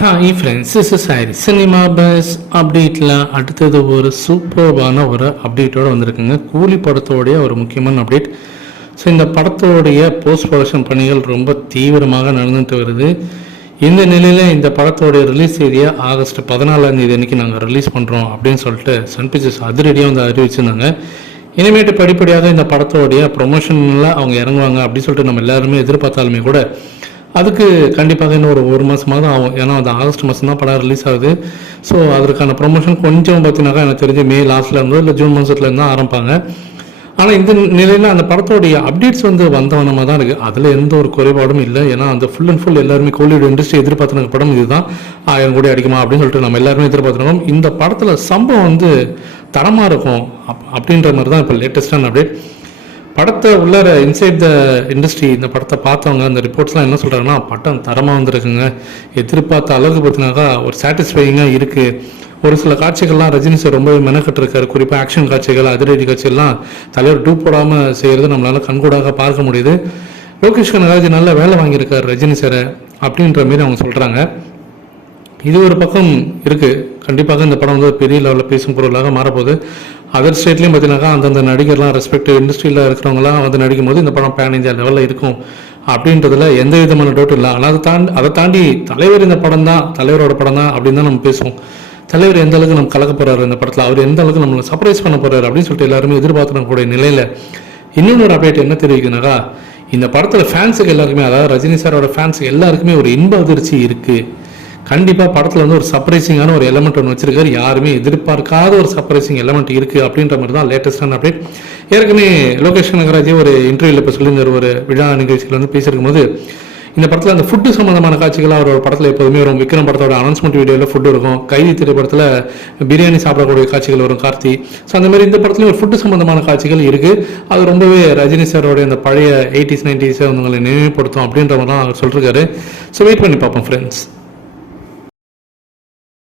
Hi friends is சாரி cinema buzz அப்டேட்டில் அடுத்தது ஒரு சூப்பர்வான ஒரு அப்டேட்டோட வந்திருக்குங்க. கூலி படத்தோடைய ஒரு முக்கியமான அப்டேட் ஸோ இந்த படத்தோடைய போஸ்ட் ப்ரொடக்ஷன் பணிகள் ரொம்ப தீவிரமாக நடந்துட்டு வருது. இந்த நிலையில் இந்த படத்தோடைய ரிலீஸ் தேதியை ஆகஸ்ட் பதினாலாம் தேதி அன்றைக்கி நாங்கள் ரிலீஸ் பண்ணுறோம் அப்படின்னு சொல்லிட்டு சன் பிக்சர்ஸ் அதிரடியாக வந்து அறிவிச்சிருந்தாங்க. இனிமேட்டு படிப்படியாக இந்த படத்தோடைய ப்ரொமோஷனில் அவங்க இறங்குவாங்க அப்படின்னு சொல்லிட்டு நம்ம எல்லாருமே எதிர்பார்த்தாலுமே கூட அதுக்கு கண்டிப்பாக இன்னும் ஒரு ஒரு மாதமாக தான் ஆகும். ஏன்னா அது ஆகஸ்ட் மாதம் தான் படம் ரிலீஸ் ஆகுது. ஸோ அதற்கான ப்ரொமோஷன் கொஞ்சம் பார்த்தீங்கன்னாக்கா எனக்கு தெரிஞ்சு மே லாஸ்ட்ல இருந்தோ இல்லை ஜூன் மாதத்துல இருந்து தான் ஆரம்பிப்பாங்க. ஆனால் இந்த நிலையில் அந்த படத்தோடைய அப்டேட்ஸ் வந்து வந்தவனமாக தான் இருக்குது அதில் எந்த ஒரு குறைபாடும் இல்லை. ஏன்னா அந்த ஃபுல் அண்ட் ஃபுல் எல்லாருமே கோலிவுட் இண்டஸ்ட்ரி எதிர்பார்த்துன படம் இதுதான். ஆயிரம் கோடி அடிக்குமா அப்படின்னு சொல்லிட்டு நம்ம எல்லாருமே எதிர்பார்த்துருக்கோம் இந்த படத்தில் சம்பவம் வந்து தரமாக இருக்கும். அப் அப்படின்ற மாதிரி தான் இப்போ லேட்டஸ்டான அப்டேட் படத்தை உள்ளார இன்சைட் த இண்டஸ்ட்ரி இந்த படத்தை பார்த்தவங்க அந்த ரிப்போர்ட்ஸ்லாம் என்ன சொல்கிறாங்கன்னா படம் தரமாக வந்திருக்குங்க. எதிர்பார்த்த அளவுக்கு பார்த்தீங்கன்னாக்கா ஒரு சாட்டிஸ்ஃபையிங்காக இருக்குது ஒரு சில காட்சிகள்லாம் ரஜினி சார் ரொம்பவே மெனக்கட்டிருக்காரு. குறிப்பாக ஆக்ஷன் காட்சிகள் அதிரடி காட்சிகள்லாம் தலைவர் டூப் போடாமல் செய்கிறது நம்மளால் கண்கூடாக பார்க்க முடியுது. லோகேஷ் கனகராஜ் நல்ல வேலை வாங்கியிருக்காரு ரஜினி சாரை அப்படின்ற மாரி அவங்க சொல்கிறாங்க இது ஒரு பக்கம் இருக்குது கண்டிப்பாக இந்த படம் வந்து பெரிய லெவலில் பேசும் பொருளாக மாறப்போகுது. அதர் ஸ்டேட்லேயும் பார்த்தீங்கன்னாக்கா அந்தந்த நடிகர்லாம் ரெஸ்பெக்ட் இண்டஸ்ட்ரியில் இருக்கிறவங்களாம் வந்து நடிக்கும் போது இந்த படம் பேன் இந்தியா லெவலில் இருக்கும். அப்படின்றதுல எந்த விதமான டவுட் இல்லை. ஆனால் அதை தாண்டி அதை தாண்டி தலைவர் இந்த படம் தான் தலைவரோட படம் தான் அப்படின்னு தான் நம்ம பேசுவோம். தலைவர் எந்த அளவுக்கு நம்ம கலக்க போகிறாரு இந்த படத்தில்? அவர் எந்த அளவுக்கு நம்மளை சர்ப்ரைஸ் பண்ண போகிறாரு அப்படின்னு சொல்லிட்டு எல்லாருமே எதிர்பார்த்துக்கூடிய நிலையில் இன்னொன்று ஒரு அப்டேட் என்ன தெரிவிக்குனாக்கா இந்த படத்தில் ஃபேன்ஸுக்கு எல்லாருக்குமே அதாவது ரஜினி சாரோட ஃபேன்ஸுக்கு எல்லாருக்குமே ஒரு இன்ப அதிர்ச்சி இருக்குது கண்டிப்பாக படத்தில் வந்து ஒரு சர்ப்ரைசிங்கான ஒரு எலமெண்ட் ஒன்று வச்சிருக்காரு. யாருமே எதிர்பார்க்காத ஒரு சர்ப்ரைசிங் எலமெண்ட் இருக்குது அப்படின்ற மாதிரி தான் லேட்டஸ்டான அப்டேட் ஏற்கனவே லோகேஷ் கனகராஜே ஒரு இன்டர்வியூவில் இப்போ சொல்லியிருந்தார் ஒரு விழா நிகழ்ச்சியில் வந்து பேசியிருக்கும் போது இந்த படத்தில் அந்த ஃபுட்டு சம்மந்தமான காட்சிகள் அவரோட படத்தில் எப்போதுமே வரும். விக்ரம் படத்தோட அனௌன்ஸ்மெண்ட் வீடியோவில் ஃபுட் இருக்கும். கைதி திரைப்படத்தில் பிரியாணி சாப்பிடக்கூடிய காட்சிகள் வரும் கார்த்தி. ஸோ அந்த மாதிரி இந்த படத்துலையும் ஒரு ஃபுட்டு சம்மந்தமான காட்சிகள் இருக்குது அது ரொம்பவே ரஜினி சாரோட அந்த பழைய எயிட்டிஸ் நைன்டிஸை உங்களை நினைவுபடுத்தும் அப்படின்ற மாதிரி தான் அவர் சொல்லிருக்காரு. ஸோ வெயிட் பண்ணி பார்ப்போம் ஃப்ரெண்ட்ஸ்